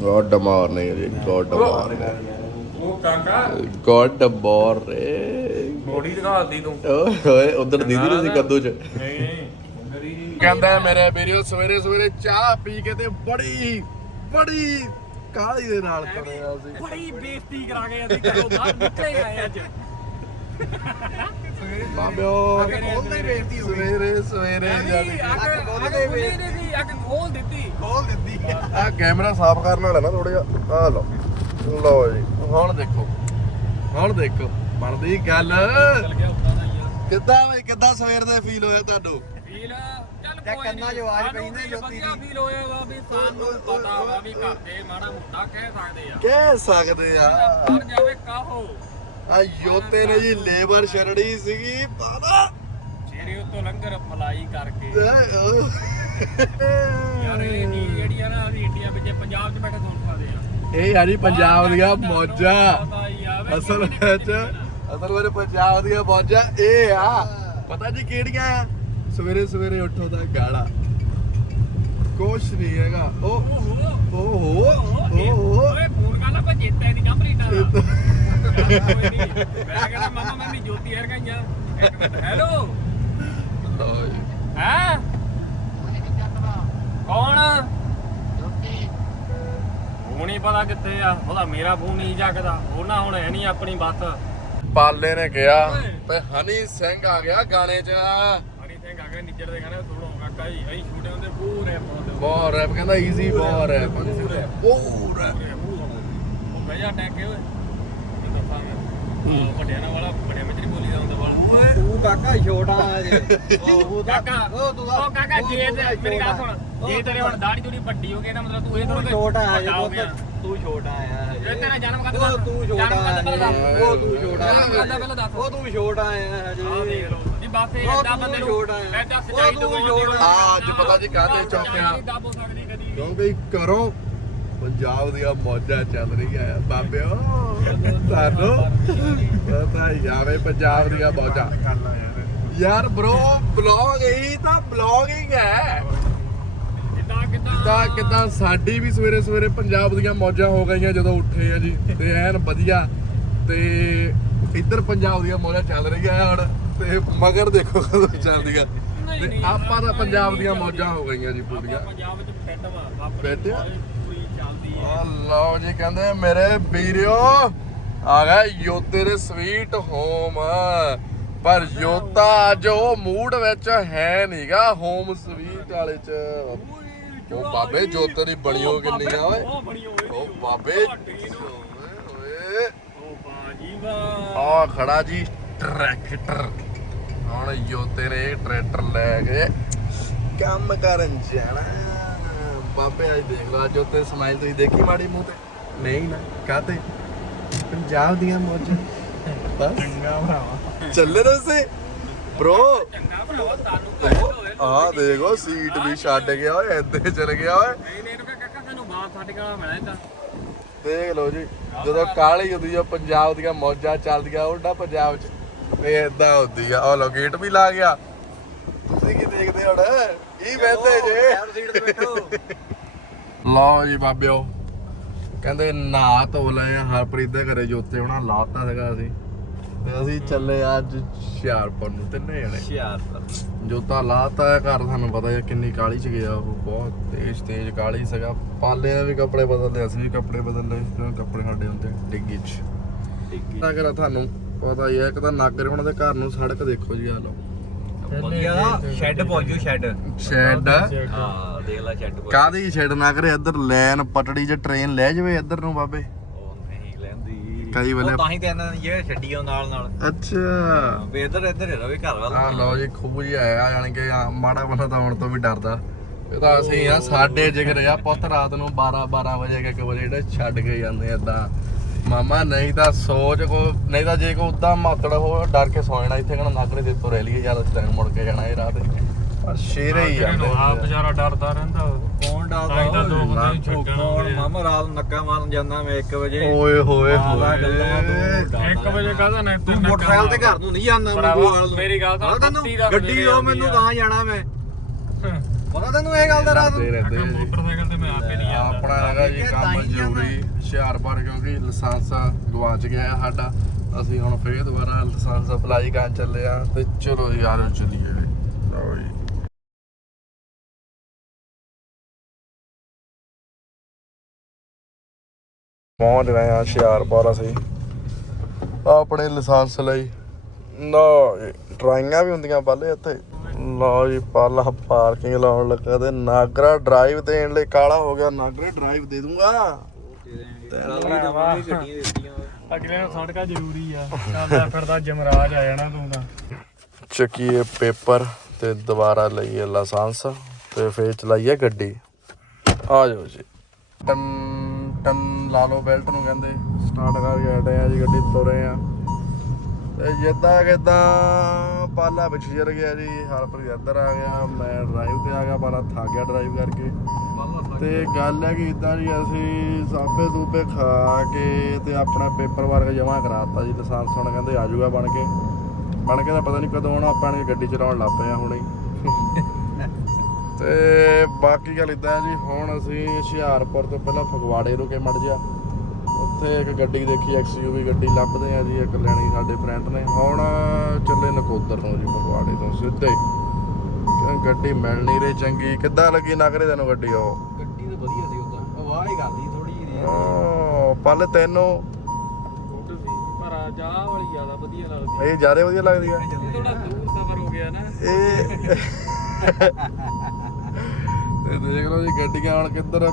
Good morning ji good morning ਉਹ ਕਾਕਾ good morning body ਦਿਖਾਤੀ ਤੂੰ। ਓਏ ਹੋਏ ਉਧਰ ਦੀਦੀ ਨੂੰ ਸੀ ਕੱਦੂ ਚ। ਨਹੀਂ ਨਹੀਂ ਕਹਿੰਦਾ ਮੇਰੇ ਵੀਡੀਓ ਸਵੇਰੇ ਸਵੇਰੇ ਚਾਹ ਪੀ ਕੇ ਤੇ ਬੜੀ ਬੜੀ ਕਾਹਲੀ ਦੇ ਨਾਲ ਕਰਿਆ ਸੀ। ਬੜੀ ਬੇਇੱਜ਼ਤੀ ਕਰਾ ਕੇ ਅਸੀਂ ਘਰੋਂ ਬਾਹਰ ਨਿਕਲੇ ਆਏ ਅੱਜ। ਬਾਬਿਓ ਖੋਲ੍ਹਦੇ ਹੀ ਬੇਇੱਜ਼ਤੀ ਹੋ ਗਈ। ਸਵੇਰੇ ਸਵੇਰੇ ਜਦ। ਅੱਗ ਖੋਲਦੇ ਸੀ ਅੱਗ ਖੋਲ ਦਿੱਤੀ। ਖੋਲ ਦਿੱਤੀ। ਆ ਕੈਮਰਾ ਸਾਫ਼ ਕਰਨ ਵਾਲਾ ਨਾ ਥੋੜਾ ਜਿਹਾ। ਆ ਲਓ। ਲਓ ਜੀ। ਹੁਣ ਦੇਖੋ। ਹੁਣ ਦੇਖੋ। ਬਣਦੀ ਗੱਲ। ਕਿੱਦਾਂ ਬਈ? ਕਿੱਦਾਂ ਸਵੇਰ ਦਾ ਫੀਲ ਹੋਇਆ ਤੁਹਾਨੂੰ? ਫੀਲ ਚੱਲ ਜਾਂ ਕੋਈ ਕੰਨਾਂ 'ਚ ਆਵਾਜ਼ ਪਈ ਨਾ ਜੋਤੀ ਵਧੀਆ ਫੀਲ ਹੋਇਆ ਵਾ ਵੀ ਸਾਨੂੰ ਪਤਾ ਵਾ ਵੀ ਘਰ ਦੇ ਮਾੜਾ ਮੁੱਦਾ ਕਹਿ ਸਕਦੇ ਆ। ਕਹਿ ਸਕਦੇ ਆ। ਬਾਹਰ ਜਾਵੇ ਕਾਹੋ? ਆ ਯੋਤੇ ਨੇ ਜੀ ਲੇਬਰ ਛੜੜੀ ਸੀਗੀ। ਪਾਦਾ ਸ਼ੇਰੇ ਉੱਤੋਂ ਲੰਗਰ ਫਲਾਈ ਕਰਕੇ। ਯਾਰ ਇਹ ਨਹੀਂ ਬੈਠੇ ਸੁਣ ਸਕਦੇ ਆ ਇਹ ਆ ਜੀ ਪੰਜਾਬ ਦੀਆਂ ਮੌਜਾਂ। ਅਸਲ ਵਿੱਚ ਅਸਲ ਵਿੱਚ ਪੰਜਾਬ ਦੀਆਂ ਮੌਜਾਂ ਇਹ ਆ। ਪਤਾ ਜੀ ਕਿਹੜੀਆਂ ਆ। ਸਵੇਰੇ ਸਵੇਰੇ ਉੱਠੋ ਦਾ ਗਾਲਾ। ਕੁਛ ਨਹੀਂ ਹੈਗਾ। ਉਹ ਓਹੋ ਓਹੋ ਓਏ ਫੋਨ ਕਰ ਲਾ ਕੋਈ ਚੇਤਾ ਨਹੀਂ ਕੰਪਲੀਟ ਆ ਮੈਂ ਕਹਿੰਦਾ ਮਾਮਾ ਮੈਂ ਵੀ ਜੋਤੀ ਹਰ ਗਈਆਂ ਇੱਕ ਮਿੰਟ ਹੈਲੋ? ਹੈ? ਕੌਣ? ਉਹ ਨਹੀਂ ਪਤਾ ਕਿੱਥੇ ਆ ਉਹਦਾ ਮੇਰਾ ਫੋਨ ਨਹੀਂ ਜਗਦਾ ਉਹਨਾਂ ਹੁਣ ਹੈ ਨਹੀਂ ਆਪਣੀ ਬਾਤ ਪਾਲੇ ਨੇ ਕਿਹਾ ਤੇ ਹਨੀ ਸਿੰਘ ਆ ਗਿਆ ਗਾਣੇ 'ਚ। ਹਰੀ ਸਿੰਘ ਆ ਗਿਆ ਨਿੱਜਰ ਦੇ ਗਾਣੇ ਸੁਣੋ ਕਾਕਾ ਜੀ ਅਸੀਂ ਛੋਟੇ ਹੁੰਦੇ ਪੂਰੇ ਬਹੁਤ। ਬਹੁਤ ਰੈਪ ਕਹਿੰਦਾ ਈਜ਼ੀ ਬਹੁਤ ਰੈਪ ਬਹੁਤ ਰੈਪ ਉਹ ਬਈਆ ਟੈਕੇ ਓਏ। ਇਹ ਦੱਸਾਂ ਮੈਂ? ਆਹ ਵੱਡਿਆਂ ਨਾਲ ਵਾਲਾ ਵੱਡਿਆਂ ਵਿੱਚ ਨਹੀਂ ਬੋਲੀ ਦਾ ਹੁੰਦਾ ਵਾਲਾ। ਤੂੰ ਕਾਕਾ ਛੋਟਾ ਜੇ। ਉਹ ਕਾਕਾ ਉਹ ਤੂੰ ਉਹ ਕਾਕਾ ਜੇ ਉਹ ਮੇਰੀ ਗੱਲ। ਸੁਣ। ਜੇ ਤੇਰੇ ਹੁਣ ਦਾੜੀ ਦੂੜੀ ਵੱਡੀ ਹੋ ਗਈ ਨਾ ਮਤਲਬ ਤੂੰ ਇਹ ਤੂੰ ਥੋੜਾ ਛੋਟਾ ਹੈ ਜੇ ਤੂੰ ਛੋਟਾ ਆ। ਇਹ ਤੇਰਾ ਜਨਮ ਕਦ ਉਹ ਤੂੰ ਛੋਟਾ। ਉਹ ਤੂੰ ਛੋਟਾ ਜਨਮ ਕਦ ਹੈ ਪਹਿਲਾਂ ਦੱਸ। ਉਹ ਤੂੰ ਛੋਟਾ ਆ ਹਜੇ ਆਹ ਦੇਖ ਲਓ। ਜੀ ਬਸ ਇਹ ਉਹ ਏਦਾਂ ਤੂੰ ਬੰਦੇ ਨੂੰ। ਉਹ ਸਚਾਈ ਤੂੰ ਛੋਟਾ ਆ। ਅੱਜ ਪਤਾ ਜੀ ਕਾਹਦੇ ਚੌਂਕਿਆ ਦੱਬ ਹੋ ਸਕਦੀ ਕਦੀ ਵੀ। ਕਿਉਂਕਿ ਕਰੋ? ਪੰਜਾਬ ਦੀਆਂ ਮੌਜਾਂ ਚੱਲ ਰਹੀਆਂ ਆ। ਬਾਬਿਓ ਤੁਹਾਨੂੰ ਪਤਾ ਜਾਵੇ ਪੰਜਾਬ ਦੀਆਂ ਮੌਜਾਂ। ਯਾਰ। ਬ్రో ਬਲੌਗ ਹੀ ਤਾਂ ਬਲੌਗਿੰਗ ਹੈ। ਤਾਂ ਕਿਦਾਂ ਸਾਡੀ ਵੀ ਸਵੇਰੇ ਸਵੇਰੇ ਪੰਜਾਬ ਦੀਆਂ ਮੌਜਾਂ ਹੋ ਗਈਆਂ ਜਦੋਂ ਉੱਠੇ ਆ ਜੀ। ਤੇ ਐਨ ਵਧੀਆ। ਤੇ ਇੱਧਰ ਪੰਜਾਬ ਦੀਆਂ ਮੌਜਾਂ ਚੱਲ ਰਹੀਆਂ ਹੁਣ। ਤੇ ਮਗਰ ਦੇਖੋ ਕਦੋਂ ਚੱਲਦੀਆਂ। ਤੇ ਆਪਾਂ ਤਾਂ ਪੰਜਾਬ ਦੀਆਂ ਮੌਜਾਂ ਹੋ ਗਈਆਂ ਜੀ ਪੂਰੀਆਂ। ਪੰਜਾਬ ਵਿੱਚ ਫਿੱਟ ਵਾ ਆਪਣੀ ਫਿੱਟ ਆ? ਪੂਰੀ ਚੱਲਦੀ ਹੈ ਆ ਲਓ ਜੀ ਕਹਿੰਦੇ ਮੇਰੇ ਵੀਰਿਓ ਆ ਗਿਆ ਯੋਤੇ ਦੇ ਸਵੀਟ ਹੋਮ ਪਰ ਯੋਤਾ ਉਹ ਮੂਡ ਵਿੱਚ ਹੈ ਨਹੀਂਗਾ ਹੋਮ ਸਵੀਟ ਵਾਲੇ ਚ। ਉਹ ਬਾਬੇ ਜੋਤੇ ਦੀ ਹੋ ਕਿੰਨੀ ਆ ਓਏ। ਉਹ ਬਣੀ ਹੋਈ ਉਹ ਬਾਬੇ। ਓਏ ਉਹ ਬਾਜੀ ਵਾ ਆ ਖੜਾ ਜੀ ਟਰੈਕਟਰ। ਹੁਣ ਯੋਤੇ ਨੇ ਇਹ ਟਰੈਕਟਰ ਲੈ ਕੇ ਕੰਮ ਕਰਨ ਜਾਣਾ। ਬਾਬੇ ਅੱਜ ਦੇਖ ਲਾ ਜੋਤੇ ਸਮਾਈਲ ਤੁਸੀਂ ਦੇਖੀ ਮਾੜੀ ਮੂੰਹ ਤੇ? ਨਹੀਂ ਨਾ ਕਾਤੇ ਪੰਜਾਬ ਦੀਆਂ ਮੌਜਾਂ। ਬਸ ਚੰਗਾ ਭਰਾਵਾ। ਚੱਲੇ ਰਸੇ ਬ్రో ਚੰਗਾ ਭਰਾਵਾ ਤੁਹਾਨੂੰ ਕਹਿ ਹੋਏ ਆ ਦੇਖੋ ਸੀਟ ਵੀ ਛੱਡ ਗਿਆ ਓਏ ਇੱਥੇ ਚਲ ਗਿਆ ਓਏ। ਨਹੀਂ ਨਹੀਂ ਇਹਨੂੰ ਕਹਿ ਕਾਕਾ ਤੈਨੂੰ ਬਾਹਰ ਸਾਡੇ ਕੋਲ ਮਿਲਿਆ ਇਦਾਂ ਦੇਖ ਲਓ ਜੀ ਜਦੋਂ ਕਾਲੀ ਹੁੰਦੀ ਆ ਪੰਜਾਬ ਦੀਆਂ ਮੌਜਾਂ ਚੱਲਦੀਆਂ ਉਹਦਾ ਪੰਜਾਬ 'ਚ ਤੇ ਇਦਾਂ ਹੁੰਦੀ ਆ। ਉਹ ਲੋ ਗੇਟ ਵੀ ਲਾ ਗਿਆ। ਤੁਸੀਂ ਕੀ ਦੇਖਦੇ ਹੁਣ? ਕੀ ਬਹਿੰਦੇ ਜੇ? ਬੈਠੋ। ਲਓ ਜੀ ਬਾਬਿਓ ਕਹਿੰਦੇ ਨਹਾ ਧੋ ਲਏ ਹਰਪ੍ਰੀਤ ਦੇ ਘਰੇ ਜੋਤੇ ਹੋਣਾ ਲਾਤਾ ਸੀਗਾ ਅਸੀਂ। ਤੇ ਅਸੀਂ ਚੱਲੇ ਅੱਜ ਹੁਸ਼ਿਆਰਪੁਰ ਨੂੰ ਤਿੰਨੇ ਜਣੇ। ਹੁਸ਼ਿਆਰਪੁਰ ਜੋਤਾ ਲਾਤਾ ਹੈ ਘਰ ਤੁਹਾਨੂੰ ਪਤਾ ਹੈ ਕਿੰਨੀ ਕਾਲੀ ਚ ਗਿਆ ਉਹ ਬਹੁਤ ਤੇਜ਼ ਤੇਜ਼ ਕਾਲੀ ਸੀਗਾ। ਪਾਲੇ ਨੇ ਵੀ ਕੱਪੜੇ ਬਦਲਦੇ ਅਸੀਂ ਵੀ ਕੱਪੜੇ ਬਦਲਦੇ ਕਿਉਂ ਕੱਪੜੇ ਸਾਡੇ ਹੁੰਦੇ ਡਿੱਗੀ ਚ। ਤਾਂ ਕਰ ਤੁਹਾਨੂੰ ਪਤਾ ਹੀ ਹੈ ਇੱਕ ਤਾਂ ਨਾਗਰੇ ਉਹਨਾਂ ਦੇ ਘਰ ਨੂੰ ਸੜਕ ਦੇਖੋ ਜੀ ਆ ਲਓ। ਵਧੀਆ ਸ਼ੈੱਡ ਪਹੁੰਚੂ ਸ਼ੈੱਡ। ਸ਼ੈਡ। ਹਾਂ ਦੇਖ ਲੈ ਸ਼ੈੱਡ ਕਾਹਦੀ ਸ਼ੈਡ? ਨਾਗਰੇ ਇੱਧਰ ਲੈਨ ਪਟੜੀ 'ਚ ਟ੍ਰੇਨ ਲੈ ਜਾਵੇ ਇੱਧਰ ਨੂੰ ਬਾਬੇ। ਕਈ ਵੇਲੇ- ਉਹ ਤਾਂ ਹੀ ਤੇ ਇਹਨਾਂ ਨੇ ਇਹ ਛੱਡੀ ਉਹ ਨਾਲ ਨਾਲ। ਅੱਛਾ। ਵੀ ਇੱਧਰ ਇੱਧਰ ਹੀ ਰਵੇ ਘਰ ਵੱਲ। ਆ ਲਓ ਜੀ ਖੂਬ ਜੀ ਆਇਆ ਜਾਣ ਕੇ ਆ ਮਾੜਾ ਬੰਦਾ ਤਾਂ ਆਉਣ ਤੋਂ ਵੀ ਡਰਦਾ। ਇਹ ਤਾਂ ਅਸੀਂ ਆ ਸਾਡੇ ਜਿਗਰ ਆ ਪੁੱਤ ਰਾਤ ਨੂੰ 12 12 ਵਜੇ ਕਿ 1 ਵਜੇ ਜਿਹੜੇ ਛੱਡ ਕੇ ਜਾਂਦੇ ਏਦਾਂ। ਮਾਮਾ ਨਹੀਂ ਤਾਂ ਸੋਚ ਕੋ ਨਹੀਂ ਤਾਂ ਜੇ ਕੋ ਉਦਾਂ ਮਾਤੜ ਹੋ ਡਰ ਕੇ ਸੌ ਜਾਣਾ ਇੱਥੇ ਕਹਣਾ ਨਾਗਰੇ ਦੇ ਤੋਂ ਰਹਿ ਲਈਏ ਯਾਰ ਸਟੈਂਡ ਮੁੜ ਕੇ ਜਾਣਾ ਇਹ ਰਾਤ ਪਰ ਸ਼ੇਰੇ ਹੀ ਜਾਂਦੇ ਆਪ ਵਿਚਾਰਾ ਡਰਦਾ ਰਹਿੰਦਾ ਕੌਣ ਹੀ ਤਾਂ ਦੋ ਬੰਦੇ ਛੱਡਣ ਆ। ਮਾਮਾ ਰਾਤ ਨੱਕਾ ਮਾਰਨ ਜਾਂਦਾ ਮੈਂ 1 ਵਜੇ। ਓਏ ਹੋਏ ਹੋਏ। ਤੂੰ ਇੱਕ ਵਜੇ ਕਹਦਾ ਨਾ ਤੂੰ ਮੋਟਰਸਾਈਕਲ ਤੇ ਘਰ ਨੂੰ ਨਹੀਂ ਜਾਂਦਾ। ਮੇਰੀ ਗੱਲ ਤਾਂ ਗੱਡੀ ਉਹ ਮੈਨੂੰ ਆ। ਤਾਂ ਜਾਣਾ ਮੈਂ। ਪਤਾ ਤੈਨੂੰ ਇਹ ਗੱਲ ਦਾ ਰਾਤ ਆ ਮੋਟਰਸਾਈਕਲ ਤੇ ਮੈਂ ਆਪੇ ਨਹੀਂ ਜਾਂਦਾ। ਆਪਣਾ ਹੈਗਾ ਗਿਆ ਜੀ ਕੰਮ ਜ਼ਰੂਰੀ। ਹੁਸ਼ਿਆਰਪੁਰ ਕਿਉਂਕਿ ਲਾਇਸੈਂਸ ਗਵਾਚ ਗਿਆ ਹੈ ਸਾਡਾ। ਅਸੀਂ ਹੁਣ ਫੇਰ ਦੁਬਾਰਾ ਲਾਇਸੈਂਸ ਅਪਲਾਈ ਕਰਨ ਚੱਲੇ ਆ ਤੇ ਚਲੋ ਯਾਰ ਚੱਲੀਏ। ਲਓ ਜੀ। ਪਹੁੰਚ ਗਏ ਆ ਹੁਸ਼ਿਆਰਪੁਰ ਅਸੀਂ। ਆਪਣੇ ਲਾਇਸੈਂਸ ਲਈ। ਜੀ ਡਰਾਈਆਂ ਵੀ ਹੁੰਦੀਆਂ ਬਾਲੇ ਇੱਥੇ। ਲਓ ਜੀ ਪਾਲਾ ਪਾਰਕਿੰਗ ਲਾਉਣ ਲੱਗਾ ਤੇ ਨਾਗਰਾ ਡਰਾਈਵ ਦੇਣ ਲਈ ਕਾਲਾ ਹੋ ਗਿਆ। ਨਾਗਰੇ ਡਰਾਈਵ ਦੇ ਦੂੰਗਾ। ਗੱਡੀਆਂ ਦਿੱਤੀਆਂ। ਅਗਲੇ ਨੂੰ ਸੜਕਾ ਜ਼ਰੂਰੀ ਆ। ਚੱਲਦਾ ਫਿਰਦਾ ਜਮਰਾਜ ਆ ਜਾਣਾ ਤੂੰ ਤਾਂ। ਚੱਕੀਏ ਪੇਪਰ ਤੇ ਦੁਬਾਰਾ ਲਈਏ ਲਾਇਸੈਂਸ ਤੇ ਫੇਰ ਚਲਾਈਏ ਗੱਡੀ। ਆ ਜਾਓ ਜੀ। ਟਨ ਟਨ ਲਾ ਲਓ ਬੈਲਟ ਨੂੰ ਕਹਿੰਦੇ। ਸਟਾਰਟ ਕਰਕੇ ਹਟੇ ਆ ਜੀ ਗੱਡੀ ਤੁਰੇ ਆ। ਤੇ ਜਿੱਦਾਂ ਕਿਦਾਂ ਪਾਲਾ ਜਰ ਗਿਆ ਜੀ ਹਰਪ੍ਰੀਤ ਇੱਧਰ ਆ ਗਿਆ ਮੈਂ ਡਰਾਈਵ ਤੇ ਆ ਗਿਆ ਪਾਲਾ ਥੱਕ ਗਿਆ ਡਰਾਈਵ ਕਰਕੇ। ਤੇ ਗੱਲ ਹੈ ਕਿ ਇਦਾਂ ਜੀ ਅਸੀਂ ਸਾਬੇ ਸੂਬੇ ਖਾ ਕੇ ਤੇ ਆਪਣਾ ਪੇਪਰ ਵਰਕ ਜਮ੍ਹਾਂ ਕਰਾਤਾ ਜੀ ਲਾਇਸੈਂਸ ਹੁਣ ਕਹਿੰਦੇ ਆ ਜਾਊਗਾ ਬਣ ਕੇ। ਬਣ ਕੇ ਤਾਂ ਪਤਾ ਨਹੀਂ ਕਦੋਂ ਆਉਣਾ ਆਪਾਂ ਨੇ ਗੱਡੀ ਚਲਾਉਣ ਲੱਗ ਪਏ ਆ ਹੁਣੇ। ਤੇ ਬਾਕੀ ਗੱਲ ਇਦਾਂ ਜੀ ਹੁਣ ਅਸੀਂ ਹੁਸ਼ਿਆਰਪੁਰ ਤੋਂ ਪਹਿਲਾਂ ਫਗਵਾੜੇ ਰੁਕੇ ਮੜ ਜਾ ਉੱਥੇ ਇੱਕ ਗੱਡੀ ਦੇਖੀ ਐਕਸਯੂਵੀ ਗੱਡੀ ਲੱਭਦੇ ਆ ਜੀ ਇੱਕ ਲੈਣੀ ਸਾਡੇ ਫਰੈਂਡ ਨੇ। ਹੁਣ ਚੱਲੇ ਨਕੋਦਰ ਨੂੰ ਜੀ ਫਗਵਾੜੇ ਤੋਂ ਸਿੱਧੇ। ਗੱਡੀ ਮਿਲ ਨਹੀਂ ਰਹੀ ਚੰਗੀ। ਕਿੱਦਾਂ ਲੱਗੀ ਨਗਰੇ ਤੈਨੂੰ ਗੱਡੀ ਉਹ? ਗੱਡੀ ਤਾਂ ਵਧੀਆ ਸੀ ਉਦਾਂ। ਆਵਾਜ਼ ਹੀ ਕਰਦੀ ਥੋੜੀ ਜਿਹੀ ਪਲ ਤੈਨੂੰ? ਗੁੱਡ ਸੀ ਪਰ ਜਾ ਵਾਲੀ ਜ਼ਿਆਦਾ ਵਧੀਆ ਲੱਗਦੀ। ਇਹ ਜ਼ਿਆਦਾ ਵਧੀਆ ਲੱਗਦੀ ਆ। ਥੋੜਾ ਦੂਰ ਸਫ਼ਰ ਹੋ ਗਿਆ ਨਾ। ਇਹ ਤੇ ਦੇਖ ਲਓ ਜੀ ਗੱਡੀਆਂ ਹੁਣ ਕਿੱਧਰ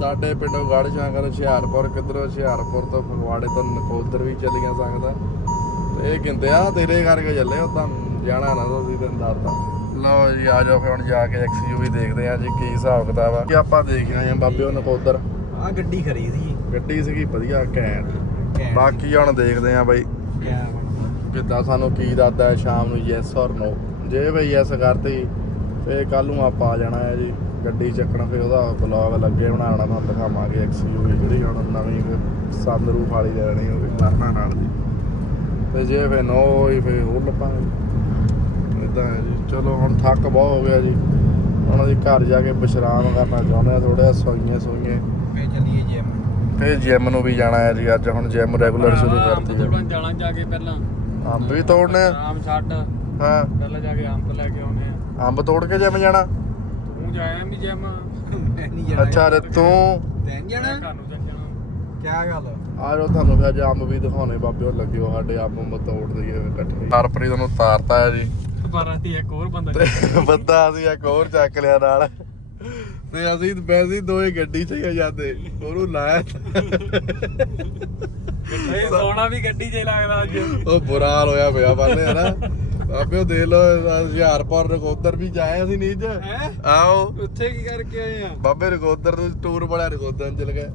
ਸਾਡੇ ਪਿੰਡੋਂ ਗੜ ਸ਼ਾਂਗਰ ਹੁਸ਼ਿਆਰਪੁਰ ਕਿੱਧਰ ਹੁਸ਼ਿਆਰਪੁਰ ਤੋਂ ਫਗਵਾੜੇ ਤੋਂ ਨਕੋਦਰ ਵੀ ਚੱਲੀਆਂ ਸਕਦਾ ਤੇ ਇਹ ਕਹਿੰਦੇ ਆ ਤੇਰੇ ਕਰਕੇ ਚੱਲੇ ਉਦਾਂ ਜਾਣਾ ਨਾ ਤੁਸੀਂ ਤੈਨੂੰ ਦੱਸਦਾ ਲਓ ਜੀ ਆ ਜਾਓ ਫਿਰ ਹੁਣ ਜਾ ਕੇ ਐਕਸਯੂਵੀ ਦੇਖਦੇ ਆ ਜੀ ਕੀ ਹਿਸਾਬ ਕਿਤਾਬ ਆ। ਕਿ ਆਪਾਂ ਦੇਖ ਆਏ ਆ ਬਾਬਿਓ ਨਕੋਦਰ? ਆ ਗੱਡੀ ਖਰੀ ਸੀ। ਗੱਡੀ ਸੀਗੀ ਵਧੀਆ ਘੈਂਟ। ਬਾਕੀ ਹੁਣ ਦੇਖਦੇ ਆ ਬਾਈ। ਕਿੱਦਾਂ ਸਾਨੂੰ ਕੀ ਦੱਸਦਾ ਸ਼ਾਮ ਨੂੰ ਯੈਸ ਔਰ ਨੋ ਜੇ ਬਈ ਯੈਸ ਕਰਤੀ ਫੇ ਕੱਲ ਨੂੰ ਆਪਾਂ ਆ ਜਾਣਾ ਹੈ ਜੀ। ਗੱਡੀ ਚੱਕਣ ਫੇ ਉਹਦਾ ਬਲੌਗ ਲੱਗੇ ਬਣਾਉਣਾ ਤੁਹਾਨੂੰ ਦਿਖਾਵਾਂਗੇ ਐਕਸਯੂਵੀ ਜਿਹੜੀ ਹੁਣ ਨਵੀਂ ਸੰਦਰੂਫ ਵਾਲੀ ਲੈਣੀ ਹੋਵੇ ਕਰਨਾ ਨਾਲ ਦੀ। ਤੇ ਜੇ ਫੇ ਨੋ ਹੋਈ ਫੇ ਹੋਰ ਲੱਭਾਂਗੇ। ਇਦਾਂ ਹੈ ਜੀ। ਚਲੋ ਹੁਣ ਥੱਕ ਬਹੁਤ ਹੋ ਗਿਆ ਜੀ। ਹੁਣ ਅਸੀਂ ਘਰ ਜਾ ਕੇ ਵਿਸ਼ਰਾਮ ਕਰਨਾ ਚਾਹੁੰਦੇ ਆ ਥੋੜਾ ਸੋਈਏ ਸੋਈਏ। ਮੈਂ ਚੱਲੀਏ ਜਿਮ ਫੇ ਜਿਮ ਨੂੰ ਵੀ ਜਾਣਾ ਹੈ ਜੀ ਅੱਜ ਹੁਣ ਜਿਮ ਰੈਗੂਲਰ ਸ਼ੁਰੂ ਕਰਤੀ ਹੈ। ਜਾਣਾ ਜਾ ਕੇ ਪਹਿਲਾਂ। ਅੰਬ ਵੀ ਤੋੜਨੇ ਆਮ ਛੱਡ। ਹਾਂ। ਪਹਿਲਾਂ ਜਾ ਕੇ ਅੰਬ ਲੈ ਕੇ ਆਉਣੇ ਆ ਅੰਬ ਤੋੜ ਕੇ ਜਿਮ ਜਾਣਾ? ਜਾਇਆ ਵੀ ਜਿਮ ਮੈਂ। ਨਹੀਂ ਜਾਣਾ। ਅੱਛਾ ਤੇ ਤੂੰ? ਤੈਨ ਜਾਣਾ। ਘਰ ਨੂੰ ਚੱਲ ਜਾਣਾ। ਕਿਆ ਗੱਲ? ਆ ਜਾਓ ਤੁਹਾਨੂੰ ਫਿਰ ਅੱਜ ਅੰਬ ਵੀ ਦਿਖਾਉਣੇ ਬਾਬੇ ਉਹ ਲੱਗੇ ਹੋ ਸਾਡੇ ਅੰਬ ਅੰਬ ਤੋੜ ਦਈਏ ਇਕੱਠੇ ਹਰਪ੍ਰੀਤ ਨੂੰ ਤਾਰਤਾ ਹੈ ਜੀ। ਬਾਰਾਤੀ ਇੱਕ ਹੋਰ ਬੰਦਾ ਤੇ ਬੰਦਾ ਅਸੀਂ ਇੱਕ ਹੋਰ ਚੱਕ ਲਿਆ ਨਾਲ। ਤੇ ਅਸੀਂ ਵੈਸੇ ਹੀ ਦੋਏ ਗੱਡੀ 'ਚ ਹੀ ਜਾਂਦੇ ਉਹਨੂੰ ਲਾਇਆ। ਇਹ ਸੋਨਾ ਵੀ ਗੱਡੀ 'ਚ ਹੀ ਲੱਗਦਾ ਅੱਜ। ਉਹ ਬੁਰਾ ਹਾਲ ਹੋਇਆ ਪਿਆ ਬਾਲੇ ਹਨਾ। ਬਾਬੇ ਉਹ ਦੇਖ ਲੋ ਹੁਸ਼ਿਆਰਪੁਰ ਰਕੋਦਰ ਵੀ ਜਾਏ ਅਸੀਂ ਨੀਚ ਆਓ। ਉੱਥੇ ਕੀ ਕਰਕੇ ਆਏ ਆ? ਬਾਬੇ ਰਕੋਦਰ ਨੂੰ ਟੂਰ ਬੜਾ ਰਕੋਦਰ ਨੂੰ ਚਲ ਗਏ।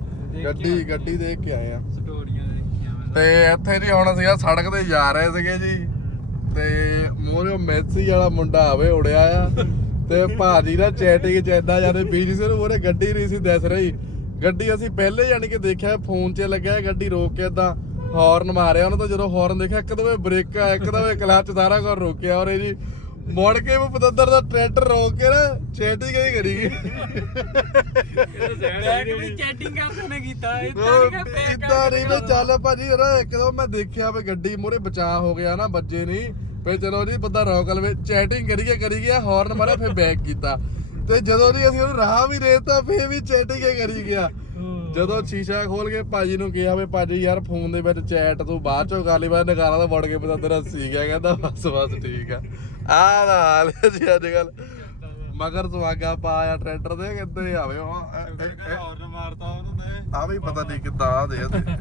ਗੱਡੀ ਗੱਡੀ ਦੇਖ ਕੇ ਆਏ ਆ। ਸਟੋਰੀਆਂ ਦੇਖੀਆਂ ਮੈਂ ਤੇ। ਇੱਥੇ ਜੀ ਹੁਣ ਅਸੀਂ ਆਹ ਸੜਕ ਤੇ ਜਾ ਰਹੇ ਸੀਗੇ ਜੀ। ਤੇ ਮੋਰੇ ਮੈਸੀ ਵਾਲਾ ਮੁੰਡਾ ਆਵੇ ਉੜਿਆ ਆ। ਤੇ ਭਾਜੀ ਦਾ ਚੈਟਿੰਗ ਚ ਏਦਾਂ ਜਾਂਦੇ ਬੀਜੀ ਸੀ ਮੋਰੇ ਗੱਡੀ ਨਹੀਂ ਸੀ ਦਿਸ ਰਹੀ। ਗੱਡੀ ਅਸੀਂ ਪਹਿਲੇ ਯਾਨੀ ਕਿ ਦੇਖਿਆ ਫੋਨ 'ਚ ਲੱਗਿਆ ਗੱਡੀ ਰੋਕ ਕੇ ਏਦਾਂ ਹਾਰਨ ਮਾਰਿਆ ਉਹਨੇ ਤਾਂ ਜਦੋਂ ਹਾਰਨ ਦੇਖਿਆ ਇੱਕਦਮ ਬ੍ਰੇਕਾਂ ਇੱਕਦਮ ਕਲੱਚ ਸਾਰਾ ਕੁਝ ਰੋਕਿਆ ਔਰ ਇਹ ਜੀ ਮੁੜ ਕੇ ਉਹ ਪਤੰਦਰ ਦਾ ਟਰੈਕਟਰ ਰੋਕ ਕੇ ਨਾ ਚੈਟਿੰਗ ਹੀ ਕਰੀ। ਗਈ ਚੈਟਿੰਗ ਨੇ ਕੀਤਾ ਇਦਾਂ ਨਹੀਂ ਨਹੀਂ ਵੀ ਚੱਲ ਭਾਜੀ ਨਾ ਇੱਕਦਮ ਮੈਂ ਦੇਖਿਆ ਵੀ ਗੱਡੀ ਮੂਰੇ ਬਚਾਅ ਹੋ ਗਿਆ ਨਾ ਬੱਜੇ ਨਹੀਂ ਫੇ ਚਲੋ ਜੀ ਬੰਦਾ ਰੋਕ ਲਵੇ ਚੈਟਿੰਗ ਕਰੀਏ ਕਰੀ ਗਿਆ ਹਾਰਨ ਮਾਰਿਆ ਫੇ ਬੈਕ ਕੀਤਾ। ਤੇ ਜਦੋਂ ਦੀ ਅਸੀਂ ਉਹਨੂੰ ਰਾਹ ਵੀ ਰੇਤਾ ਫੇ ਵੀ ਚੈਟਿੰਗ ਹੀ ਕਰੀ ਗਿਆ। ਜਦੋਂ ਸ਼ੀਸ਼ਾ ਖੋਲ ਕੇ ਭਾਜੀ ਨੂੰ ਕਿਹਾ ਵੀ ਭਾਜੀ ਯਾਰ ਫੋਨ ਦੇ ਵਿੱਚ ਚੈਟ ਤੂੰ ਬਾਅਦ ਚੋਂ ਕਰ ਲਈ ਬਾਅਦ ਨਗਾਰਾ ਤਾਂ ਵੜ ਕੇ ਪਤਾ ਤੇਰਾ ਸੀ ਗਿਆ ਕਹਿੰਦਾ ਬਸ ਬਸ ਠੀਕ ਆ। ਆਹ ਦਾ ਹਾਲ ਹੈ ਜੀ ਅੱਜ ਕੱਲ ਮਗਰ ਸੁਆਗਾ ਪਾਇਆ ਟਰੈਕਟਰ ਦੇ ਕਿੱਦੇ ਆਵੇ ਉਹ? ਹਾਰਨ ਮਾਰਤਾ ਉਹਨੂੰ ਤੇ। ਆ ਵੀ ਪਤਾ ਨਹੀਂ ਕਿੱਦਾਂ ਆ ਦੇ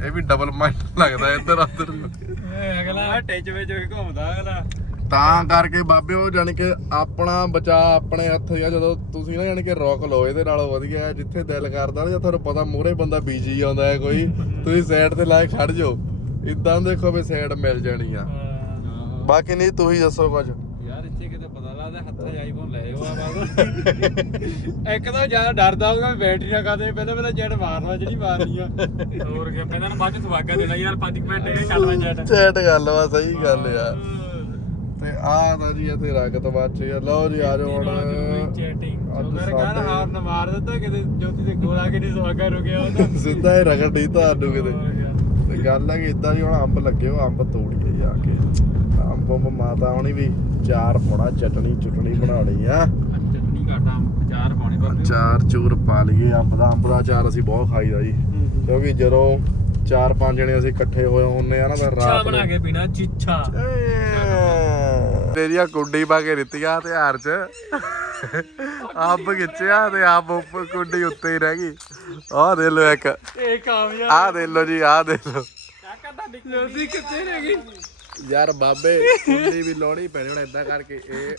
ਇਹ ਵੀ ਡਬਲ ਮਾਈਂਡ ਲੱਗਦਾ ਇੱਧਰ ਉੱਧਰ ਇਹ ਅਗਲਾ। ਟਿਚ ਵਿੱਚ ਵੀ ਘੁੰਮਦਾ ਅਗਲਾ। ਤਾਂ ਕਰਕੇ ਬਾਬੇ ਉਹ ਜਾਣੀ ਕਿ ਆਪਣਾ ਬਚਾ ਆਪਣੇ ਹੱਥ ਆ। ਜਦੋਂ ਤੁਸੀਂ ਨਾ ਜਾਣੀ ਕਿ ਰੋਕ ਲਓ ਇਹਦੇ ਨਾਲੋਂ ਵਧੀਆ ਹੈ ਜਿੱਥੇ ਦਿਲ ਕਰਦਾ ਨਾ ਜੇ ਤੁਹਾਨੂੰ ਪਤਾ ਮੂਹਰੇ ਬੰਦਾ ਬੀਜੀ ਆਉਂਦਾ ਹੈ ਕੋਈ ਤੁਸੀਂ ਸਾਈਡ ਤੇ ਲਾ ਕੇ ਖੜ ਜਾਓ। ਇਦਾਂ ਦੇਖੋ ਵੀ ਸਾਈਡ ਮਿਲ ਜਾਣੀ ਆ। ਬਾਕੀ ਨਹੀਂ ਤੁਸੀਂ ਦੱਸੋ ਕੁਝ। ਯਾਰ ਇੱਥੇ ਕਿਤੇ ਪਤਾ ਲੱਗਦਾ ਹੱਥਾਂ 'ਚ ਆਈਫੋਨ ਲੈ ਆਓ ਆ ਬਾਬਾ। ਇੱਕ ਤਾਂ ਜ਼ਿਆਦਾ ਡਰਦਾ ਹੋਊਗਾ ਬੈਟਰੀ ਨਾ ਕਾਦੇ ਪਹਿਲਾਂ ਪਹਿਲਾਂ ਜੈਟ ਮਾਰਨਾ ਜਿਹੜੀ ਮਾਰਨੀ ਆ। ਹੋਰ ਕੀ ਪਹਿਲਾਂ ਬਾਅਦ ਚ ਸਵਾਗਾ ਦੇਣਾ ਯਾਰ 5 ਮਿੰਟ ਇਹ ਚੱਲਣਾ ਜੈਟ। ਚੈਟ ਗੱਲ ਵਾ ਸਹੀ ਗੱਲ ਆ। ਤੇ ਆਹ ਤਾਂ ਜੀ ਇੱਥੇ ਰਗਤ ਬਚ ਆ। ਲਓ ਜੀ ਆ ਜਾਓ ਹੁਣ। ਚੈਟਿੰਗ ਅੱਜ ਮੇਰੇ ਘਰ ਸਾਡੇ- ਹਾਰਨ ਮਾਰ ਦਿੱਤਾ ਕਿਤੇ ਜੋਤੀ ਦੇ ਗੋਲਾ ਕਿ ਨਹੀਂ ਸਵਾਗਾ ਰੁਕਿਆ ਉਹਦਾ। ਸਿੱਧਾ ਹੀ ਰਗੜ ਨਹੀਂ ਤੁਹਾਨੂੰ ਕਿਤੇ। ਤੇ ਗੱਲ ਹੈ ਕਿ ਇਦਾਂ ਹੀ ਹੁਣ ਅੰਬ ਲੱਗੇ ਹੋ ਅੰਬ ਤੋੜ ਕੇ ਜਾ ਕੇ। ਅੰਬ ਅੰਬ ਮਾਤਾ ਹੋਣੀ ਵੀ ਚਾਰ ਪਾਉਣਾ ਚਟਣੀ ਚਟਣੀ ਬਣਾਉਣੀ ਆ। ਚਟਨੀ ਘਾਟਾ ਅਚਾਰ ਪਾਉਣੇ ਬਾਬੇ। ਚਾਰ ਚੂਰ ਪਾ ਲਈਏ ਅੰਬ ਦਾ। ਅੰਬ ਦਾ ਚਾਰ ਅਸੀਂ ਬਹੁਤ ਖਾਈਦਾ ਜੀ। ਕਿਉਂਕਿ ਜਦੋਂ ਚਾਰ ਪੰਜ ਜਣੇ ਅਸੀਂ ਇਕੱਠੇ ਹੋਏ ਹੁੰਨੇ ਆ ਨਾ ਫਿਰ ਰਾਤ ਬਣਾ ਕੇ ਪੀਣਾ ਚਿੱਛਾ। ਤੇਰੀਆਂ ਕੁੰਡੀ ਪਾ ਕੇ ਦਿੱਤੀਆਂ ਤੇ ਹਾਰ ਚ। ਅੰਬ ਖਿੱਚਿਆ ਤੇ ਆਪ ਉੱਪਰ ਕੁੰਡੀ ਉੱਤੇ ਹੀ ਰਹਿ ਗਈ। ਆਹ ਦੇ ਲੋ ਇੱਕ। ਇਹ ਕਾਮਯਾਬ ਆਹ ਦੇ ਲੋ ਜੀ ਆਹ ਦੇ ਲੋ ਕਿੱਥੇ ਰਹਿ ਗਈ? ਯਾਰ ਬਾਬੇ ਕੁੰਡੀ ਵੀ ਲਾਉਣੀ ਪੈਣੀ ਹੁਣ ਏਦਾਂ ਕਰਕੇ। ਇਹ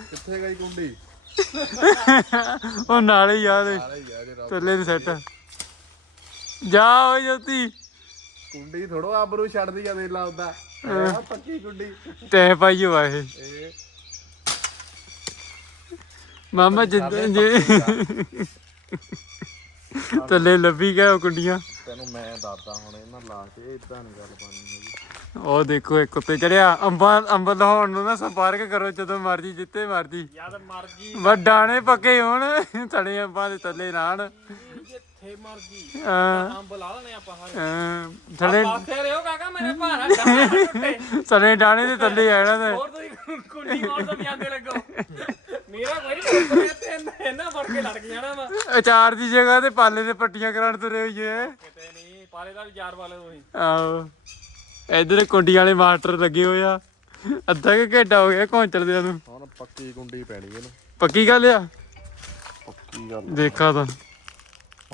ਕਿੱਥੇ ਗਈ ਕੁੰਡੀ? ਉਹ ਨਾਲੇ ਯਾਰ। ਥੱਲੇ ਦੀ ਸੈੱਟ ਜਾ ਓਏ ਜੋਤੀ। ਕੁੰਡੀ ਥੋੜੋ ਆਬਰੂ ਛੱਡਦੀ ਆ ਵੇਲਾ ਉਹਦਾ ਆਹ ਪੱਕੀ ਕੁੰਡੀ ਤੈ ਪਾਈ ਵਾ ਇਹ ਇਹ ਮਾਮਾ ਜਿੱਦਾਂ ਜੇ ਥੱਲੇ ਲੱਭੀ ਗਏ ਉਹ ਕੁੰਡੀਆਂ ਤੈਨੂੰ ਮੈਂ ਦੱਸਦਾ ਹੁਣ ਇਹਨਾਂ ਲਾ ਕੇ ਇਦਾਂ ਨਹੀਂ ਗੱਲ ਬਣਨੀ ਹੈਗੀ। ਉਹ ਦੇਖੋ ਇੱਕ ਉੱਤੇ ਚੜਿਆ। ਅੰਬਾਂ ਅੰਬ ਲਾਉਣ ਨੂੰ ਨਾ ਸੰਪਰਕ ਕਰੋ ਜਦੋਂ ਮਰਜ਼ੀ ਜਿੱਤੇ ਮਰਜ਼ੀ। ਯਾਦ ਮਰਜ਼ੀ। ਵੱਡਾਣੇ ਪੱਕੇ ਹੋਣ ਥੜੇ ਅੰਬਾਂ ਦੇ ਥੱਲੇ ਨਾਣ ਜਿੱਥੇ ਮਰਜ਼ੀ ਹਾਂ। ਅੰਬ ਲਾ ਲੈਣੇ ਆਪਾਂ ਹਰ ਹਾਂ, ਥੜੇ ਪਾਸੇ ਰਿਓ ਕਾਕਾ ਮੇਰੇ ਭਾਰਾ ਡਾਣਾ ਟੁੱਟੇ। ਥੜੇ ਡਾਣੇ ਦੇ ਥੱਲੇ ਆਣਾ ਤੇ। ਹੋਰ ਤੁਸੀਂ ਕੁੰਡੀ ਮਾਰ ਤੋਂ ਜਾਂਦੇ ਲੱਗੋ। ਮੇਰਾ ਕੋਈ ਨਹੀਂ ਕੋਈ ਤੇ ਇਹਨਾਂ ਫੜ ਕੇ ਲੜ ਜਾਣਾ ਵਾ। ਅਚਾਰ ਦੀ ਜਗ੍ਹਾ ਤੇ ਪਾਲੇ ਦੇ ਪੱਟੀਆਂ ਕਰਾਉਣ ਤੁਰੇ ਹੋਈਏ ਕਿਤੇ ਨਹੀਂ ਪਾਲੇ ਦਾ ਵੀ ਯਾਰ ਵਾਲੇ ਤੁਸੀਂ ਆਹੋ। ਇਧਰ ਕੁੰਡੀ ਵਾਲੇ ਮਾਸਟਰ ਲੱਗੇ ਹੋਏ ਆ। ਅੱਧਾ ਕਿ ਘੰਟਾ ਹੋ ਗਿਆ ਘੌਂਚਲਦਿਆਂ ਨੂੰ। ਹੁਣ ਪੱਕੀ ਕੁੰਡੀ ਪੈਣੀ ਇਹਨੂੰ। ਪੱਕੀ ਗੱਲ ਆ? ਪੱਕੀ ਗੱਲ ਦੇਖਾ ਤਾਂ।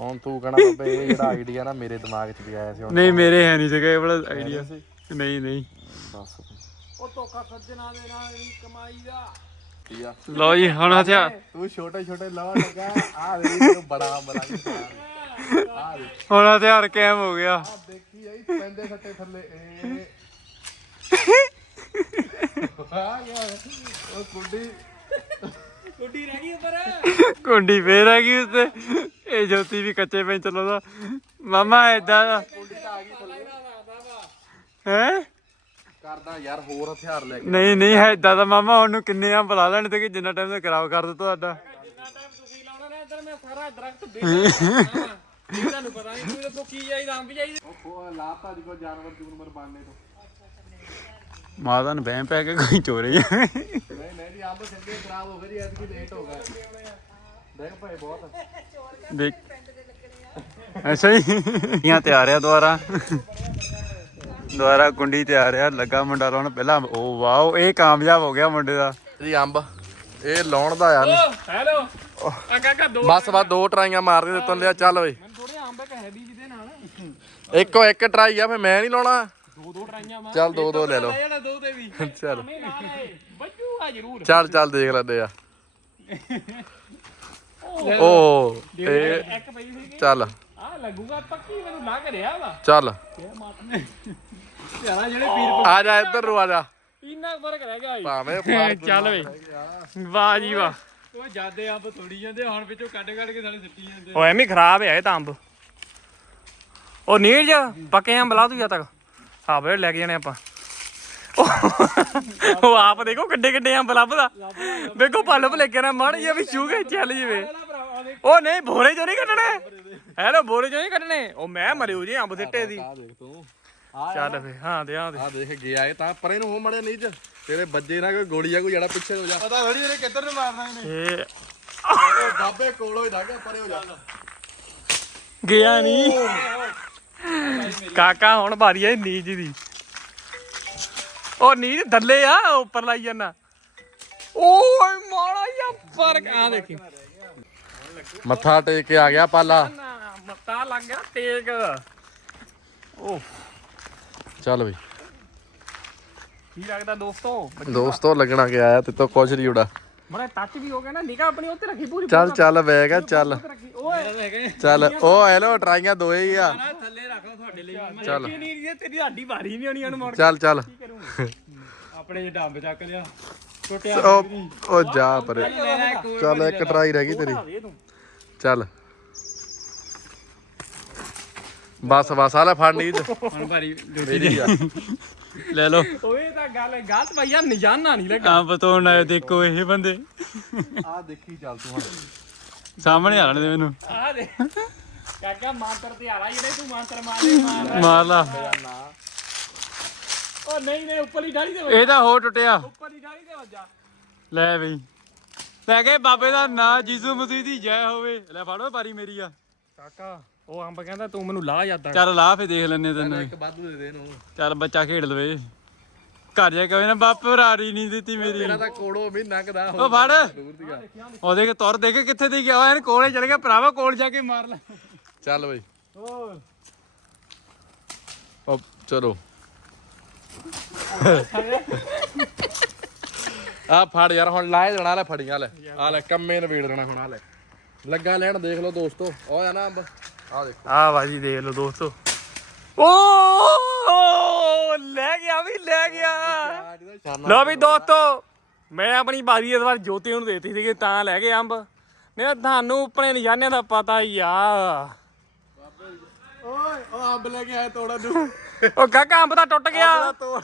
ਹੁਣ ਤੂੰ ਕਹਣਾ ਬਾਬੇ ਇਹ ਜਿਹੜਾ ਆਈਡੀਆ ਨਾ ਮੇਰੇ ਦਿਮਾਗ 'ਚ ਵੀ ਆਇਆ ਸੀ ਹੁਣ। ਨਹੀਂ ਮੇਰੇ ਹੈ ਨਹੀਂ ਸੀਗਾ ਇਹ ਬੜਾ ਆਈਡੀਆ ਸੀ? ਨਹੀਂ ਨਹੀਂ। ਦੱਸ। ਉਹ ਧੋਖਾ ਸੱਜਣਾ ਦੇ ਨਾਲ ਹੀ ਕਮਾਈ ਦਾ। ਕੀ ਆ? ਲਓ ਜੀ ਹੁਣ ਹਥਿਆਰ ਤੂੰ ਛੋਟੇ ਛੋਟੇ ਲਾਉਣ ਲੱਗਾ। ਆ ਦੇ ਤੈਨੂੰ ਬੜਾ ਬੜਾ ਆ ਦੇ ਹੁਣ ਹਥਿਆਰ ਕਾਇਮ ਹੋ ਗਿਆ। ਆ ਦੇਖੀ ਆਈ ਪੈਂਦੇ ਸੱਟੇ ਥੱਲੇ। ਇਹ ਆ ਗਿਆ ਉਹ ਕੁੰਡੀ। ਕੁੰਡੀ ਰਹਿ ਗਈ ਉੱਪਰ। ਕੁੰਡੀ ਫੇਰ ਆ ਗਈ ਉੱਤੇ। ਇਹ ਜੋਤੀ ਵੀ ਕੱਚੇ ਪੈਂ ਚਲਾਉਂਦਾ ਮਾਮਾ ਏਦਾਂ ਦਾ। ਹੈ? ਕਰਦਾ ਯਾਰ ਹੋਰ ਹਥਿਆਰ ਲੈ ਕੇ ਨਹੀਂ ਨਹੀਂ ਹੈ ਏਦਾਂ ਦਾ ਮਾਮਾ ਉਹਨੂੰ ਕਿੰਨੇ ਆ ਬੁਲਾ ਲੈਣ ਤੇ ਕਿ ਜਿੰਨਾ ਟਾਈਮ ਦਾ ਖਰਾਬ ਕਰ ਦਿੱਤਾ ਤੁਹਾਡਾ ਜਿੰਨਾ ਟਾਈਮ ਤੁਸੀਂ ਲਾਉਣਾ ਨਾ ਇੱਧਰ ਮੈਂ ਸਾਰਾ ਦਰਖਤ ਵੇਚ ਤੁਹਾਨੂੰ ਪਤਾ ਨਹੀਂ ਤੁਸੀਂ ਦੱਸੋ ਕੀ ਚਾਹੀਦਾ ਅੰਬ ਚਾਹੀਦਾ ਉਹ ਲਾਤਾ ਜੀ ਕੋ ਜਾਨਵਰ ਜੂਨਵਰ ਬਣਨੇ ਤੋਂ। ਮਾਤਾ ਨੂੰ ਬਹਿਮ ਪੈ ਕੇ ਕੋਈ ਚੋਰੇ ਆ। ਨਹੀਂ ਨਹੀਂ ਜੀ ਅੰਬ ਸੰਗੇ ਖਰਾਬ ਹੋ ਗਏ ਜੀ ਐਤਕੀ ਲੇਟ ਹੋ ਗਏ। ਦੇਖ ਭਾਈ ਬਹੁਤ। ਦੇਖ। ਅੱਛਾ ਜੀ। ਇਹ ਤਿਆਰ ਆ ਦੁਆਰਾ ਦੁਆਰਾ ਕੁੰਡੀ ਤਿਆਰ ਆ ਲੱਗਾ ਮੁੰਡਾ ਲਾਉਣ ਪਹਿਲਾਂ। ਉਹ ਵਾਓ ਇਹ ਕਾਮਯਾਬ ਹੋ ਗਿਆ ਮੁੰਡੇ ਦਾ। ਜੀ ਅੰਬ ਇਹ ਲਾਉਣ ਦਾ ਆ। ਓ ਹੈਲੋ। ਆ ਕਾਕਾ ਦੋ ਬਸ ਬਸ ਦੋ ਟਰਾਈਆਂ। ਮਾਰ ਦੇ ਦਿੱਤੋਂ ਲਿਆ ਚੱਲ ਓਏ। ਮੈਨੂੰ ਥੋੜੇ ਅੰਬ ਇੱਕ ਹੈਵੀ ਜਿਹਦੇ ਨਾਲ। ਇੱਕੋ ਇੱਕ ਟਰਾਈ ਆ ਫੇ ਮੈਂ ਨਹੀਂ ਲਾਉਣਾ। ਦੋ ਦੋ ਟਰਾਈਆਂ ਮਾਰ। ਚੱਲ ਦੋ ਦੋ ਲੈ ਲਓ। ਲੈ ਜਾਣਾ ਦੋ ਤੇ ਵੀ। ਚੱਲ। ਜ਼ਰੂਰ। ਚੱਲ ਚੱਲ ਦੇਖ ਲੈਂਦੇ ਆ। ਓ ਇਹ ਇੱਕ ਪਈ ਸੀ ਚੱਲ। ਆ ਲੱਗੂਗਾ ਪੱਕੀ ਮੈਨੂੰ ਲੱਗ ਰਿਹਾ ਵਾ। ਚੱਲ। ਯਾਰਾ ਜਿਹੜੇ ਵੀਰ ਆ ਜਾ ਇੱਧਰ ਨੂੰ ਆ ਜਾ। ਇੰਨਾ ਕੁ ਫ਼ਰਕ ਰਹਿ ਗਿਆ ਈ। ਭਾਵੇਂ ਚੱਲ ਵੇ ਵਾਹ ਜੀ ਵਾਹ। ਉਹ ਜਾਦੇ ਅੰਬ ਤੋੜੀ ਜਾਂਦੇ ਹੁਣ ਵਿੱਚੋਂ ਕੱਢ ਕੱਢ ਕੇ ਸਾਲੇ ਸਿੱਟੀ ਜਾਂਦੇ। ਉਹ ਐਵੇਂ ਖਰਾਬ ਹੈ ਇਹ ਤਾਂ ਅੰਬ। ਉਹ ਨੀਰਜ ਪੱਕੇ ਅੰਬ ਲਾ ਤੂੰ ਜਾਂ ਤੱਕ। ਹਾਂ ਬੜੇ ਲੈ ਕੇ ਜਾਣੇ ਆਪਾਂ। ਉਹ- ਉਹ ਆਪ ਦੇਖੋ ਕਿੱਡੇ ਕਿੱਡੇ ਅੰਬ ਲੱਭਦਾ। ਦੇਖੋ ਪੱਲ ਭਲੇ ਕੇ ਨਾ ਮੜ ਜਿਹਾ ਵੀ ਛੂਗੇ ਚੱਲ ਜਵੇ। ਉਹ ਨਹੀਂ ਭੋਰੇ ਚੋਂ ਨਹੀਂ ਕੱਢਣੇ? ਹੈਲੋ ਭੋਰੇ ਚੋਂ ਨਹੀਂ ਕੱਢਣੇ? ਉਹ ਮੈਂ ਮਰਿਓ ਜੀ ਅੰਬ ਸਿੱਟੇ ਦੀ। ਆ ਦੇਖ ਤੂੰ। ਚੱਲ ਫੇ ਹਾਂ ਦੇ ਹਾਂ ਦੇ। ਆ ਦੇਖ ਗਿਆ ਇਹ ਤਾਂ ਪਰੇ ਨੂੰ ਹੋ ਮੜੇ ਨੀਚ। ਤੇਰੇ ਬੱਜੇ ਨਾ ਕੋਈ ਗੋਲੀ ਆ ਕੋਈ ਜੜਾ ਪਿੱਛੇ ਹੋ ਜਾ। ਪਤਾ ਥੋੜੀ ਇਹਨੇ ਕਿੱਧਰ ਨੂੰ ਮਾਰਨਾ ਇਹਨੇ। ਇਹ ਉਹ ਬਾਬੇ ਕੋਲੋਂ ਹੀ ਲੱਗਾ ਪਰੇ ਹੋ ਜਾ। ਗਿਆ ਨਹੀਂ ਕਾਕਾ ਹੁਣ ਭਾਰੀ ਹੈ ਨੀਜ ਦੀ। ਉਹ ਨੀਜ ਥੱਲੇ ਆ ਉੱਪਰ ਲਾਈ ਜਾਨਾ ਓਏ ਮਾੜਾ ਜਿਹਾ ਫ਼ਰਕ ਆ ਦੇਖੀ। ਮੱਥਾ ਟੇਕ ਕੇ ਆ ਗਿਆ ਪਾਲਾ। ਨਾ ਮੱਤਾ ਲੱਗ ਗਿਆ ਤੇਗ ਉਹ ਚੱਲ ਬਈ। ਕੀ ਲੱਗਦਾ ਦੋਸਤੋ? ਦੋਸਤੋ ਲੱਗਣਾ ਕਿ ਆਇਆ ਤੇ ਤੋਂ ਕੁਝ ਨਹੀਂ ਉੜਾ ਮੜਾ ਟੱਚ ਵੀ ਹੋ ਗਿਆ ਨਾ ਨਿਗਾਹ ਆਪਣੀ ਉੱਤੇ ਰੱਖੀ ਪੂਰੀ ਚੱਲ ਚੱਲ ਬੈਗ ਆ ਚੱਲ। ਰੱਖੀ। ਓਏ। ਚੱਲ ਉਹ ਹੈਲੋ ਟਰਾਈਆਂ ਦੋਏ ਹੀ ਆ। ਥੱਲੇ ਰੱਖ ਲਓ ਤੁਹਾਡੇ ਲਈ। ਚੱਲ। ਕੀ ਨਹੀਂ ਇਹ ਤੇਰੀ ਹੱਡੀ ਭਾਰੀ ਨਹੀਂ ਹੋਣੀ ਇਹਨੂੰ ਮੋੜ ਚੱਲ ਚੱਲ। ਆਪਣੇ ਜੇ ਡੰਬ ਚੱਕ ਲਿਆ। ਉਹ ਉਹ ਜਾ ਪਰੇ। ਚੱਲ ਇੱਕ ਟਰਾਈ ਰਹਿ ਗਈ ਤੇਰੀ। ਦੇ ਚੱਲ। ਬਸ ਬਸ ਆ ਲੈ ਫੜ ਨੀਜ ਹੁਣ ਭਾਰੀ ਆ। ਲੈ ਲਓ। ਓਏ ਤਾਂ ਗੱਲ ਗਲਤ ਭਾਈ ਯਾਰ ਨਿਸ਼ਾਨਾ ਨਹੀਂ ਲੱਗਾ। ਅੰਬ ਤੋੜਨ ਆਏ ਦੇਖੋ ਇਹ ਬੰਦੇ। ਆ ਦੇਖੀ ਚੱਲ ਤੂੰ ਹੁਣ। ਸਾਹਮਣੇ ਆ ਦੇ ਮੈਨੂੰ। ਆ ਦੇ। ਕਾਕਾ ਮੰਤਰ ਤੇ ਆਲਾ ਜਿਹੜੇ ਤੂੰ ਮੰਤਰ ਮਾਰੇ ਮਾਰ ਮਾਰ ਲਾ। ਉਹ ਨਹੀਂ ਨਹੀਂ ਉੱਪਰਲੀ ਡਾਲੀ ਵੱਜਾ ਇਹਦਾ ਹੋ ਟੁੱਟਿਆ। ਉੱਪਰਲੀ ਡਾਲੀ ਲੈ ਬਈ ਲੈ ਕੇ ਬਾਬੇ ਦਾ ਨਾਂ ਜੀਸੂ ਮਸੀਹ ਦੀ ਜੈ ਹੋਵੇ। ਲੈ ਫੜੋ ਪਾਰੀ ਮੇਰੀ ਆ। ਕਾਕਾ ਉਹ ਅੰਬ ਕਹਿੰਦਾ ਤੂੰ ਮੈਨੂੰ ਲਾ ਜਾਂਦਾ ਚੱਲ ਲਾ ਫੇ ਦੇਖ ਲੈਨੇ ਤੈਨੂੰ। ਇੱਕ ਵਾਧੂ ਦੇ ਦੇ ਇਹਨੂੰ। ਚੱਲ ਬੱਚਾ ਖੇਡ ਲਵੇ। ਘਰ ਜਾ ਕੇ ਨਾ ਬਾਪੂ ਰਾਰੀ ਨਹੀਂ ਦਿੱਤੀ ਮੇਰੀ। ਤੇਰਾ ਤਾਂ ਕੋੜੋ ਵੀ ਨੰਗਦਾ ਉਹ ਫੜ। ਉਹਦੇ ਕੇ ਤੁਰ ਦੇ ਕੇ ਕਿੱਥੇ ਦੀ ਗਿਆ। ਇਹਨੇ ਕੋਲੇ ਚੜ ਗਿਆ ਭਰਾਵਾ ਕੋਲ ਜਾ ਕੇ ਮਾਰ ਲੈ। ਚੱਲ ਬਈ। ਉਹ ਚਲੋ। ਆ ਫੜ ਯਾਰ ਹੁਣ ਲਾਏ ਦੇਣਾ ਲੈ ਫੜੀਆਂ ਲੈ। ਆ ਲੈ ਕੰਮੇ ਨਵੇੜ ਦੇਣਾ ਹੁਣ ਆ ਲੈ। ਲੱਗਾ ਲੈਣ ਦੇਖ ਲਓ ਦੋਸਤੋ। ਉਹ ਆ ਨਾ ਅੰਬ ਆ ਦੇਖ। ਆ ਬਾਜੀ ਦੇਖ ਲਓ ਦੋਸਤੋ। ਓ ਲੈ ਗਿਆ ਵੀ ਲੈ ਗਿਆ। ਲੋ ਵੀ ਦੋਸਤੋ ਮੈਂ ਆਪਣੀ ਬਾਰੀ ਇਸ ਵਾਰ ਜੋਤੀ ਨੂੰ ਦੇਤੀ ਸੀਗੀ ਤਾਂ ਲੈ ਗਏ ਅੰਬ। ਨਹੀਂ ਤੁਹਾਨੂੰ ਆਪਣੇ ਨਿਸ਼ਾਨਿਆਂ ਦਾ ਪਤਾ ਹੀ ਆ। ਓਏ ਉਹ ਅੰਬ ਲੈ ਕੇ ਆਏ ਤੋੜਾ ਨੂੰ। ਉਹ ਕਾਕਾ ਅੰਬ ਤਾਂ ਟੁੱਟ ਗਿਆ। ਤੋੜ